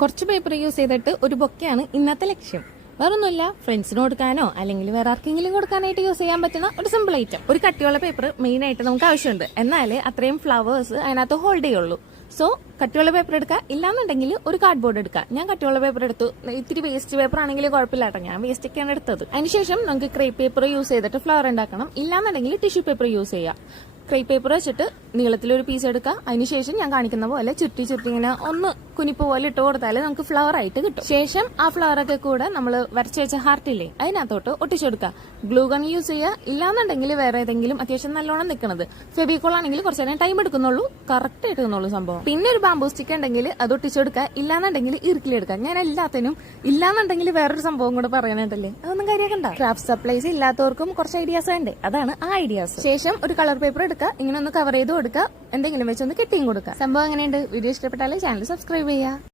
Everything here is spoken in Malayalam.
കുറച്ച് പേപ്പർ യൂസ് ചെയ്തിട്ട് ഒരു ബൊക്കെയാണ് ഇന്നത്തെ ലക്ഷ്യം. വേറൊന്നുമില്ല, ഫ്രണ്ട്സിന് കൊടുക്കാനോ അല്ലെങ്കിൽ വേറെ ആർക്കെങ്കിലും കൊടുക്കാനായിട്ട് യൂസ് ചെയ്യാൻ പറ്റുന്ന ഒരു സിമ്പിൾ ഐറ്റം. ഒരു കട്ടിയുള്ള പേപ്പർ മെയിൻ ആയിട്ട് നമുക്ക് ആവശ്യമുണ്ട്, എന്നാലേ അത്രയും ഫ്ലവേഴ്സ് അതിനകത്ത് ഹോൾഡ് ചെയ്യുള്ളൂ. സോ കട്ടിയുള്ള പേപ്പർ എടുക്കുക, ഇല്ലാന്നുണ്ടെങ്കിൽ ഒരു കാർഡ് ബോർഡ് എടുക്കുക. ഞാൻ കട്ടിയുള്ള പേപ്പർ എടുത്തു. ഇത്തിരി വേസ്റ്റ് പേപ്പർ ആണെങ്കിൽ കുഴപ്പമില്ല കേട്ടോ, ഞാൻ വേസ്റ്റ് ഒക്കെയാണ് എടുത്തത്. അതിനുശേഷം നമുക്ക് ക്രേപ്പ് പേപ്പർ യൂസ് ചെയ്തിട്ട് ഫ്ലവർ ഉണ്ടാക്കണം. ഇല്ലാന്നുണ്ടെങ്കിൽ ടിഷ്യൂ പേപ്പർ യൂസ് ചെയ്യാം. ക്രേപ്പ് പേപ്പർ വെച്ചിട്ട് നീളത്തിലൊരു പീസ് എടുക്കുക. അതിനുശേഷം ഞാൻ കാണിക്കുന്ന പോലെ ചുറ്റി ഇങ്ങനെ ഒന്ന് കുനിപ്പ് പോലെ ഇട്ട് കൊടുത്താൽ നമുക്ക് ഫ്ലവർ ആയിട്ട് കിട്ടും. ശേഷം ആ ഫ്ലവർ ഒക്കെ കൂടെ നമ്മൾ വരച്ചു വെച്ച ഹാർട്ടില്ലേ അതിനകത്തോട്ട് ഒട്ടിച്ചെടുക്കുക. ഗ്ലൂ ഗൺ യൂസ് ചെയ്യുക, ഇല്ലാന്നുണ്ടെങ്കിൽ വേറെ ഏതെങ്കിലും അത്യാവശ്യം നല്ലോണം നിൽക്കുന്നത്. ഫെവിക്കോൾ ആണെങ്കിൽ കുറച്ചു നേരം ടൈം എടുക്കുന്നുള്ളൂ, കറക്റ്റ് എടുക്കുന്നുള്ളൂ സംഭവം. പിന്നെ ഒരു ബാംബൂ സ്റ്റിക്ക് ഉണ്ടെങ്കിൽ അത് ഒട്ടിച്ചെടുക്കുക, ഇല്ലാന്നുണ്ടെങ്കിൽ ഇറുക്കിലെടുക്കുക. ഞാൻ എല്ലാത്തിനും ഇല്ലാന്നുണ്ടെങ്കിൽ വേറൊരു സംഭവം കൂടെ പറയാനായിട്ടല്ലേ, അതൊന്നും കാര്യമാക്കണ്ട. ക്രാഫ്റ്റ് സപ്ലൈസ് ഇല്ലാത്തവർക്കും കുറച്ച് ഐഡിയാസ് വേണ്ടേ, അതാണ് ആ ഐഡിയാസ്. ശേഷം ഒരു കളർ പേപ്പർ എടുക്കുക, ഇങ്ങനെ ഒന്ന് കവർ ചെയ്ത് കൊടുക്കുക, എന്തെങ്കിലും വെച്ചൊന്ന് കെട്ടിയും കൊടുക്കുക. സംഭവം എങ്ങനെയുണ്ട്? വീഡിയോ ഇഷ്ടപ്പെട്ടാൽ ചാനൽ സബ്സ്ക്രൈബ് ചെയ്യുക.